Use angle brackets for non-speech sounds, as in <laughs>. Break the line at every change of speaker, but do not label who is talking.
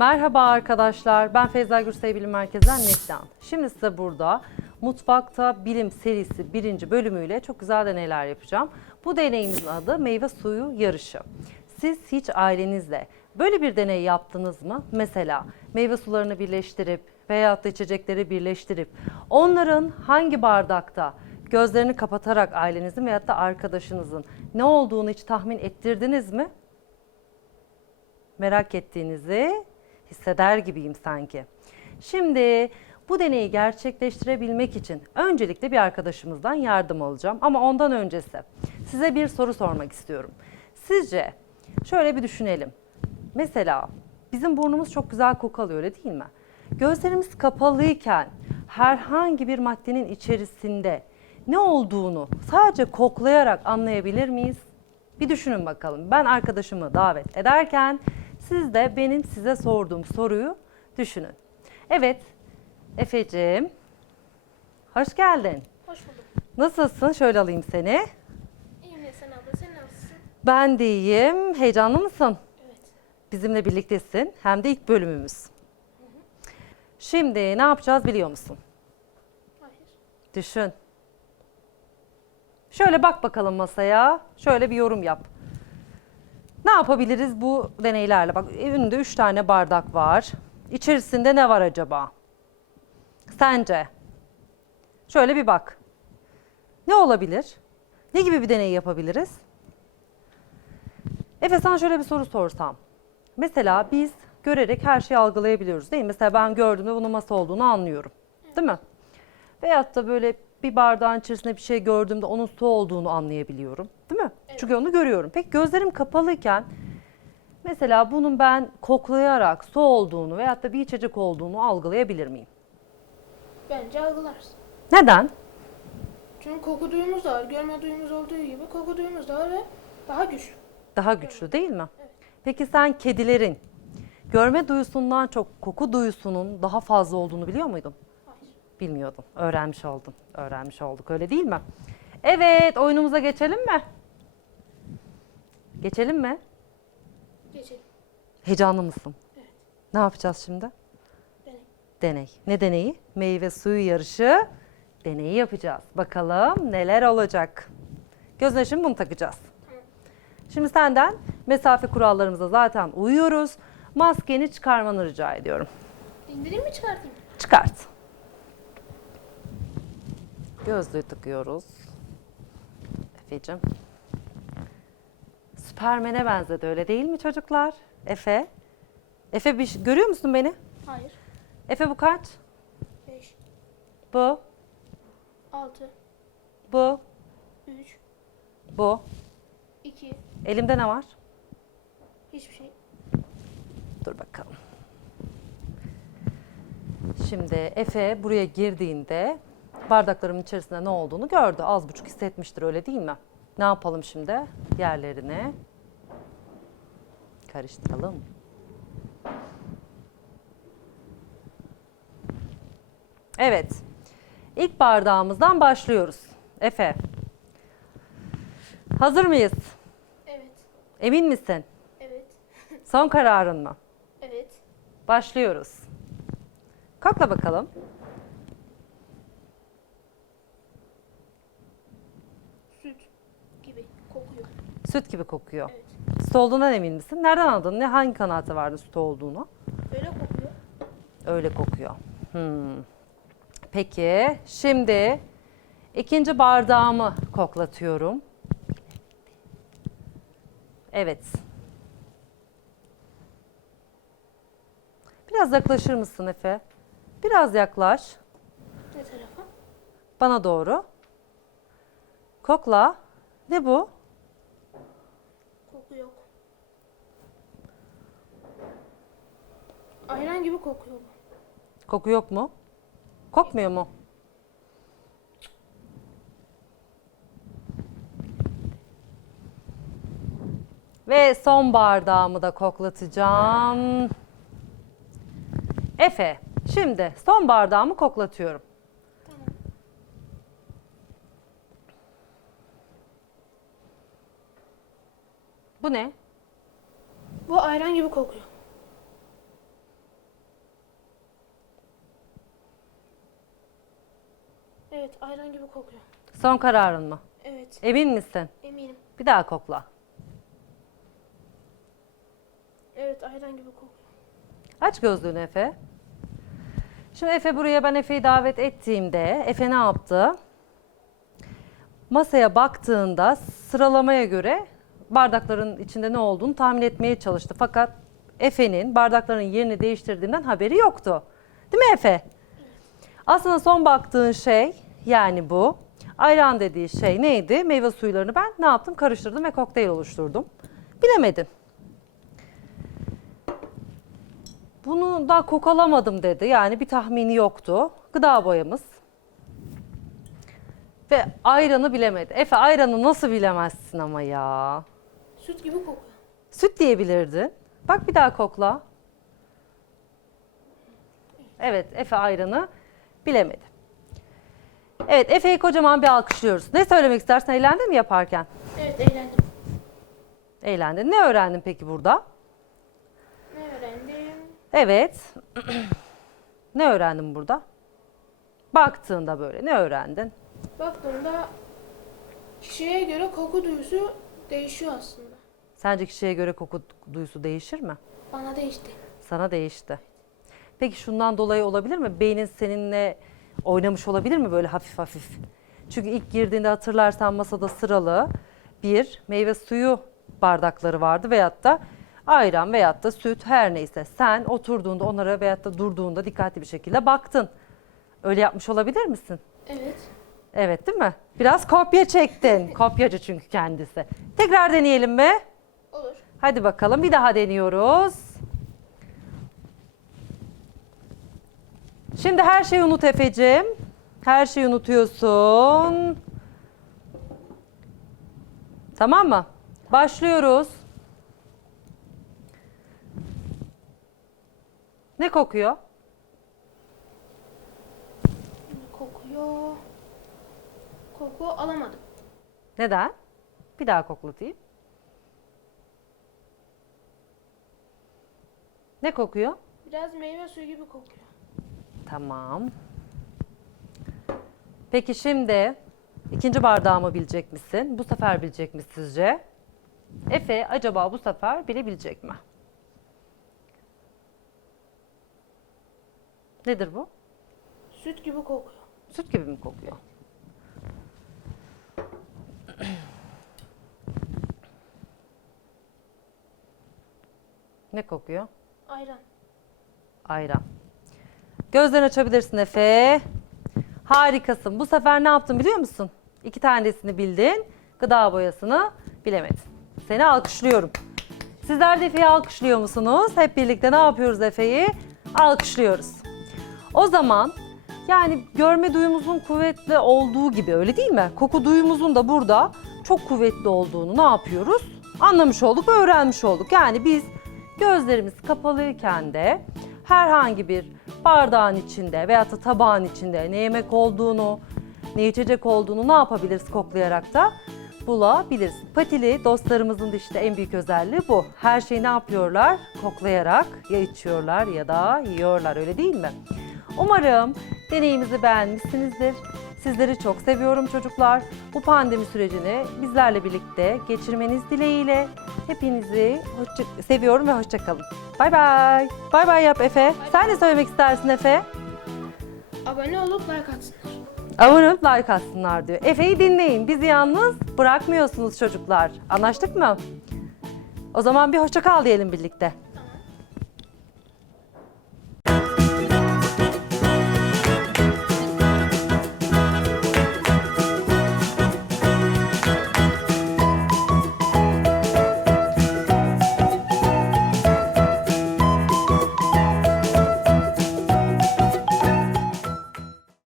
Merhaba arkadaşlar, ben Feyza Gürsey Bilim Merkezi'nden Neslihan. Şimdi size burada Mutfakta Bilim serisi birinci bölümüyle çok güzel deneyler yapacağım. Bu deneyimizin adı meyve suyu yarışı. Siz hiç ailenizle böyle bir deney yaptınız mı? Mesela meyve sularını birleştirip veyahut da içecekleri birleştirip onların hangi bardakta gözlerini kapatarak ailenizin veyahut da arkadaşınızın ne olduğunu hiç tahmin ettirdiniz mi? merak ettiğinizi hisseder gibiyim sanki. Şimdi bu deneyi gerçekleştirebilmek için öncelikle bir arkadaşımızdan yardım alacağım. Ama ondan öncesi size bir soru sormak istiyorum. Sizce şöyle bir düşünelim. Mesela bizim burnumuz çok güzel koku alıyor öyle değil mi? Gözlerimiz kapalıyken herhangi bir maddenin içerisinde ne olduğunu sadece koklayarak anlayabilir miyiz? Bir düşünün bakalım. Ben arkadaşımı davet ederken siz de benim size sorduğum soruyu düşünün. Evet, Efe'cim. Hoş geldin.
Hoş bulduk.
Nasılsın? Şöyle alayım seni.
İyiyim ya sen abla. Sen nasılsın?
Ben de iyiyim. Heyecanlı mısın?
Evet.
Bizimle birliktesin. Hem de ilk bölümümüz. Şimdi ne yapacağız biliyor musun?
Hayır.
Düşün. Şöyle bak bakalım masaya. Şöyle bir yorum yap. Ne yapabiliriz bu deneylerle? Bak önünde üç tane bardak var. İçerisinde ne var acaba? Sence? Şöyle bir bak. Ne olabilir? Ne gibi bir deney yapabiliriz? Efe sana şöyle bir soru sorsam. Mesela biz görerek her şeyi algılayabiliyoruz değil mi? Mesela ben gördüğümde bunun masa olduğunu anlıyorum. Değil mi? Veyahut da böyle bir bardağın içerisinde bir şey gördüğümde onun su olduğunu anlayabiliyorum. Değil mi? Çünkü onu görüyorum. Peki gözlerim kapalıyken mesela bunun ben koklayarak su olduğunu veyahut da bir içecek olduğunu algılayabilir miyim?
Bence algılarsın.
Neden?
Çünkü koku duyumuz da var. Görme duyumuz olduğu gibi koku duyumuz da var ve daha güçlü.
Daha güçlü değil mi? Peki sen kedilerin görme duyusundan çok koku duyusunun daha fazla olduğunu biliyor muydun? Bilmiyordum. Öğrenmiş oldum. Öğrenmiş olduk öyle değil mi? Evet oyunumuza geçelim mi? Geçelim mi?
Geçelim.
Heyecanlı mısın?
Evet.
Ne yapacağız şimdi?
Deney.
Deney. Ne deneyi? Meyve suyu yarışı deneyi yapacağız. Bakalım neler olacak. Gözüne şimdi bunu takacağız. Şimdi senden mesafe kurallarımıza zaten uyuyoruz. Maskeni çıkarmanı rica ediyorum.
İndireyim mi çıkartayım?
Çıkart. Gözlüğü takıyoruz. Efe'cim. Süpermen'e benzedi öyle değil mi çocuklar? Efe. Efe bir şey- görüyor musun beni?
Hayır.
Efe bu kaç?
5,
Bu,
6,
bu,
3,
bu.
2,
Elimde ne var?
hiçbir şey.
Dur bakalım. Şimdi Efe buraya girdiğinde bardaklarımın içerisinde ne olduğunu gördü. Az buçuk hissetmiştir öyle değil mi? Ne yapalım şimdi? Yerlerini karıştıralım. Evet. İlk bardağımızdan başlıyoruz. Efe. Hazır mıyız?
Evet.
Emin misin?
Evet.
Son kararın mı?
Evet.
Başlıyoruz. Kokla bakalım.
Süt gibi kokuyor.
Süt gibi kokuyor.
Evet.
Süt olduğundan emin misin? Nereden anladın? Ne hangi kanaate vardı süt olduğunu?
Böyle kokuyor.
Öyle kokuyor. Hmm. Peki, şimdi ikinci bardağımı koklatıyorum. Evet. Biraz yaklaşır mısın Efe? Biraz yaklaş.
Ne tarafa?
Bana doğru. Kokla. Ne bu?
Koku yok. Ayran gibi kokuyor bu.
Koku yok mu? Kokmuyor mu? Ve son bardağımı da koklatacağım. Efe, şimdi son bardağımı koklatıyorum.
Tamam.
Bu ne?
Bu ayran gibi kokuyor. Evet ayran gibi kokuyor.
Son kararın mı?
Evet
Emin misin?
eminim.
Bir daha kokla.
Evet ayran gibi kokuyor.
Aç gözlüğünü Efe. Şimdi Efe buraya ben Efe'yi davet ettiğimde Efe ne yaptı? Masaya baktığında sıralamaya göre bardakların içinde ne olduğunu tahmin etmeye çalıştı. Fakat Efe'nin bardakların yerini değiştirdiğinden haberi yoktu. Değil mi Efe? Aslında son baktığın şey yani bu. Ayran dediği şey neydi? Meyve suylarını ben ne yaptım? Karıştırdım ve kokteyl oluşturdum. Bilemedin. Bunu da kokalamadım dedi. Yani bir tahmini yoktu. Gıda boyamız. Ve ayranı bilemedi. Efe ayranı nasıl bilemezsin ama ya?
Süt gibi kokuyor.
Süt diyebilirdin. Bak bir daha kokla. Evet Efe ayranı bilemedi. Evet Efe'yi kocaman bir alkışlıyoruz. Ne söylemek istersen eğlendin mi yaparken?
Evet eğlendim.
Eğlendin. Ne öğrendin peki burada?
Ne öğrendim?
Evet. <clears throat> ne öğrendin burada? Baktığında böyle ne öğrendin?
Baktığımda kişiye göre koku duyusu değişiyor aslında.
Sence kişiye göre koku duyusu değişir mi?
Bana değişti.
Sana değişti. Peki şundan dolayı olabilir mi? Beynin seninle oynamış olabilir mi böyle hafif hafif? Çünkü ilk girdiğinde hatırlarsan masada sıralı bir meyve suyu bardakları vardı veyahut da ayran veyahut da süt her neyse. Sen oturduğunda onlara veyahut da durduğunda dikkatli bir şekilde baktın. Öyle yapmış olabilir misin?
Evet.
Evet değil mi? Biraz kopya çektin. <laughs> Kopyacı çünkü kendisi. Tekrar deneyelim mi?
Olur.
Hadi bakalım bir daha deniyoruz. Şimdi her şeyi unut Efe'cim. Her şeyi unutuyorsun. Tamam mı? Başlıyoruz. Ne kokuyor?
Kokuyor? Koku alamadım.
Neden? Bir daha koklatayım. Ne kokuyor?
Biraz meyve suyu gibi kokuyor.
Tamam. Peki şimdi ikinci bardağımı bilecek misin? Bu sefer bilecek mi sizce? Efe acaba bu sefer bilebilecek mi? Nedir bu?
Süt gibi kokuyor.
Süt gibi mi kokuyor? Ne kokuyor?
Ayran.
Ayran. Gözlerini açabilirsin Efe. Harikasın. Bu sefer ne yaptın biliyor musun? İki tanesini bildin. Gıda boyasını bilemedin. Seni alkışlıyorum. Sizler de Efe'yi alkışlıyor musunuz? Hep birlikte ne yapıyoruz Efe'yi? Alkışlıyoruz. O zaman yani görme duyumuzun kuvvetli olduğu gibi öyle değil mi? Koku duyumuzun da burada çok kuvvetli olduğunu ne yapıyoruz? Anlamış olduk ve öğrenmiş olduk. Yani biz gözlerimiz kapalıyken de herhangi bir bardağın içinde veya da tabağın içinde ne yemek olduğunu, ne içecek olduğunu ne yapabiliriz koklayarak da bulabiliriz. Patili dostlarımızın da işte en büyük özelliği bu. Her şeyi ne yapıyorlar? Koklayarak ya içiyorlar ya da yiyorlar öyle değil mi? Umarım deneyimizi beğenmişsinizdir. Sizleri çok seviyorum çocuklar. Bu pandemi sürecini bizlerle birlikte geçirmeniz dileğiyle hepinizi hoşça, seviyorum ve hoşça kalın. Bay bay. Bay bay yap Efe. Sen ne söylemek istersin Efe?
Abone olup like atsınlar.
Abone olup like atsınlar diyor. Efe'yi dinleyin. Bizi yalnız bırakmıyorsunuz çocuklar. Anlaştık mı? O zaman bir hoşça kal diyelim birlikte.